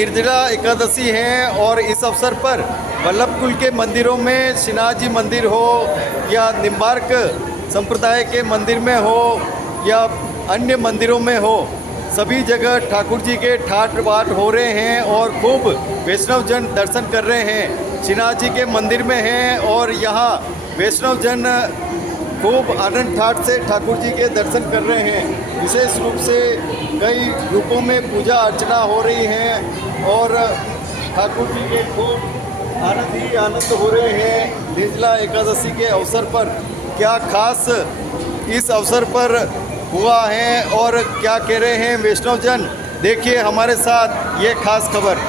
निर्जला एकादशी है और इस अवसर पर वल्लभ कुल के मंदिरों में श्रीनाथ जी मंदिर हो या निम्बार्क संप्रदाय के मंदिर में हो या अन्य मंदिरों में हो, सभी जगह ठाकुर जी के ठाट बाट हो रहे हैं और खूब वैष्णव जन दर्शन कर रहे हैं। श्रीनाथ जी के मंदिर में हैं और यहाँ वैष्णव जन खूब आनंद ठाट से ठाकुर जी के दर्शन कर रहे हैं। विशेष रूप से कई रूपों में पूजा अर्चना हो रही है और ठाकुर जी के खूब आनंद ही आनंद हो रहे हैं। निर्जला एकादशी के अवसर पर क्या खास इस अवसर पर हुआ है और क्या कह रहे हैं वैष्णव जन, देखिए हमारे साथ ये खास खबर।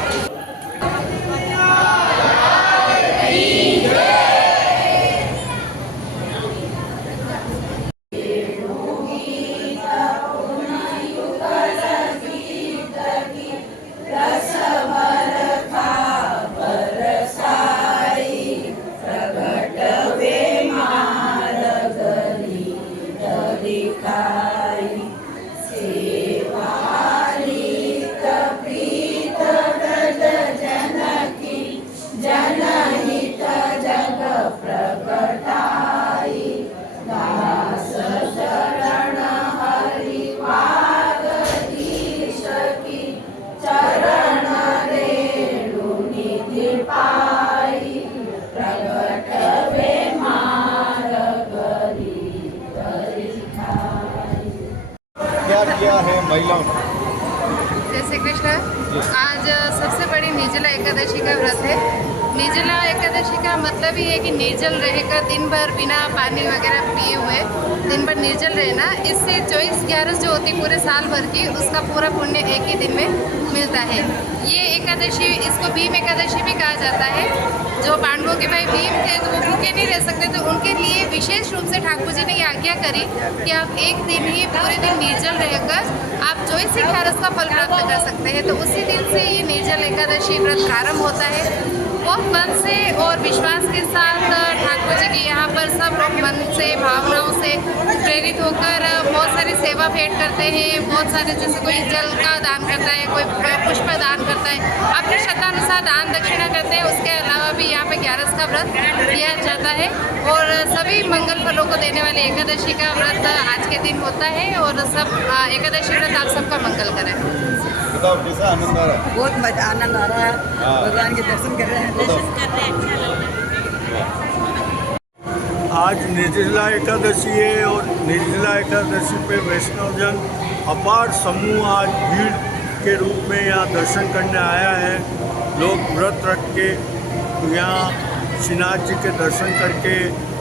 क्या किया है महिलाओं ने? जय श्री कृष्ण। आज सबसे बड़ी निर्जला एकादशी का व्रत है। निर्जला एकादशी का मतलब ही है कि निर्जल रहकर दिन भर बिना पानी वगैरह पिए हुए दिन भर निर्जल रहना। इससे 24/11 जो होती पूरे साल भर की, उसका पूरा पुण्य एक ही दिन में मिलता है। ये एकादशी, इसको भीम एकादशी भी कहा जाता है। जो पांडवों के भाई भीम थे तो वो भूखे नहीं रह सकते, तो उनके लिए विशेष रूप से ठाकुर जी ने ये आज्ञा करी कि आप एक दिन ही पूरे दिन निर्जल रहकर आप 24/11 का फल प्राप्त कर सकते हैं। तो उसी दिन से ये निर्जल एकादशी व्रत प्रारंभ होता है। बहुत मन से और विश्वास के साथ ठाकुर जी की यहाँ पर सब लोग मन से भावनाओं से प्रेरित होकर बहुत सारी सेवा भेंट करते हैं। बहुत सारे, जैसे कोई जल का दान करता है, कोई पुष्प दान करता है, अपनी श्रद्धानुसार दान दक्षिणा करते हैं। उसके अलावा भी यहाँ पे 11 का व्रत किया जाता है और सभी मंगल फलों को देने वाले एकादशी का व्रत आज के दिन होता है और सब एकादशी व्रत आप सबका मंगल करें। कैसा आनंद आ रहा है? बहुत मजा आनंद आ रहा है। भगवान के दर्शन कर रहे हैं, आज निर्जला एकादशी है और निर्जला एकादशी पे वैष्णव जन अपार समूह आज भीड़ के रूप में यहाँ दर्शन करने आया है। लोग व्रत रख के यहाँ श्रीनाथ जी के दर्शन करके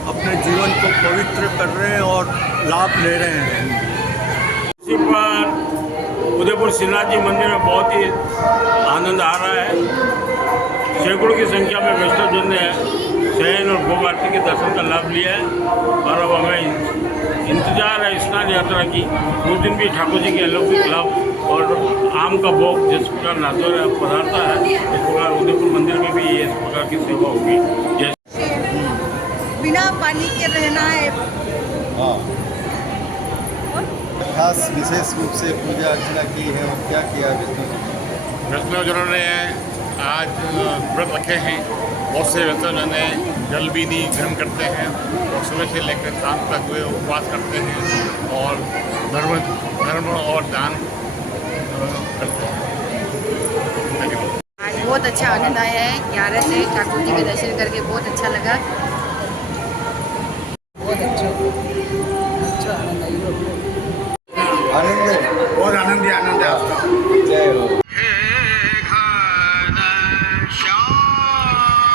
अपने जीवन को पवित्र कर रहे हैं और लाभ ले रहे हैं। इसी पर उदयपुर श्रीनाथ जी मंदिर में बहुत ही आनंद आ रहा है। सैकड़ों की संख्या में वैष्णव जन ने शयन और भोग आरती के दर्शन का लाभ लिया है और अब हमें इंतजार है स्नान यात्रा की। उस दिन भी ठाकुर जी के अलौकिक लाभ और आम का भोग जिस प्रकार नाथद्वार पधारता है, इस प्रकार उदयपुर मंदिर में भी इस प्रकार की सेवा होगी। बिना पानी के रहना है। खास विशेष रूप से पूजा अर्चना की है और क्या किया वैष्णव जनों ने आज व्रत रखे हैं। बहुत से वैष्णव जन जल भी नहीं ग्रहण करते हैं और सुबह से लेकर शाम तक वे उपवास करते हैं और धर्म और दान करते हैं। आज बहुत अच्छा आनंद आया है। 11 से ठाकुर जी के दर्शन करके बहुत अच्छा लगा। बहुत अच्छा आनंद आई। आनंद है? बहुत आनंद है आपका। जय हो।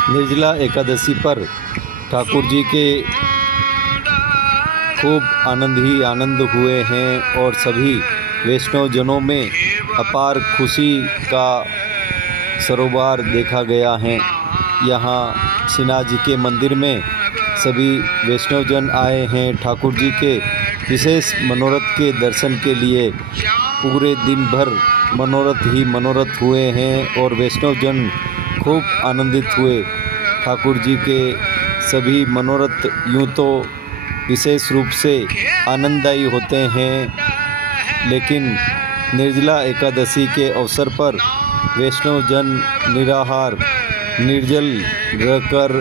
निर्जला एकादशी पर ठाकुर जी के खूब आनंद ही आनंद हुए हैं और सभी वैष्णव जनों में अपार खुशी का सरोवर देखा गया है। यहाँ श्रीनाथ जी के मंदिर में सभी वैष्णव जन आए हैं ठाकुर जी के विशेष मनोरथ के दर्शन के लिए। पूरे दिन भर मनोरथ ही मनोरथ हुए हैं और वैष्णव जन खूब आनंदित हुए। ठाकुर जी के सभी मनोरथ यूँ तो विशेष रूप से आनंददायी होते हैं, लेकिन निर्जला एकादशी के अवसर पर वैष्णव जन निराहार निर्जल रहकर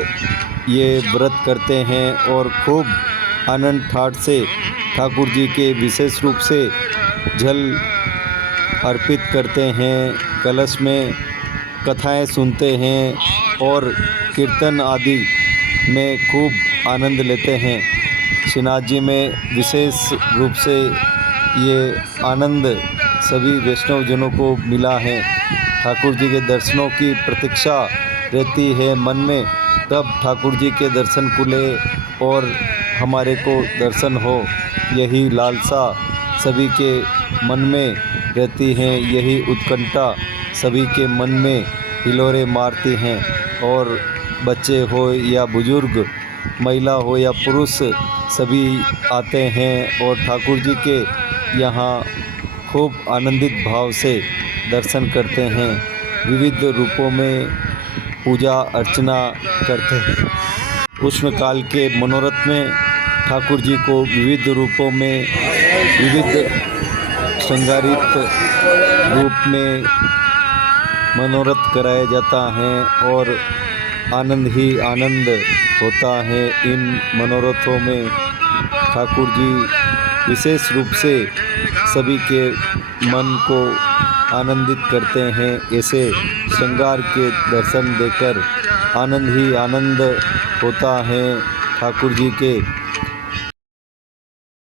ये व्रत करते हैं और खूब आनंद ठाठ से ठाकुर जी के विशेष रूप से जल अर्पित करते हैं, कलश में कथाएं सुनते हैं और कीर्तन आदि में खूब आनंद लेते हैं। श्रीनाथ जी में विशेष रूप से ये आनंद सभी वैष्णव जनों को मिला है। ठाकुर जी के दर्शनों की प्रतीक्षा रहती है मन में, तब ठाकुर जी के दर्शन खुले और हमारे को दर्शन हो, यही लालसा सभी के मन में रहती है, यही उत्कंठा सभी के मन में हिलोरे मारती हैं। और बच्चे हो या बुजुर्ग, महिला हो या पुरुष, सभी आते हैं और ठाकुर जी के यहाँ खूब आनंदित भाव से दर्शन करते हैं। विविध रूपों में पूजा अर्चना करते हैं। उष्णकाल के मनोरथ में ठाकुर जी को विविध रूपों में, विविध श्रृंगारित रूप में मनोरथ कराया जाता है और आनंद ही आनंद होता है। इन मनोरथों में ठाकुर जी विशेष रूप से सभी के मन को आनंदित करते हैं। ऐसे श्रृंगार के दर्शन देकर आनंद ही आनंद होता है ठाकुर जी के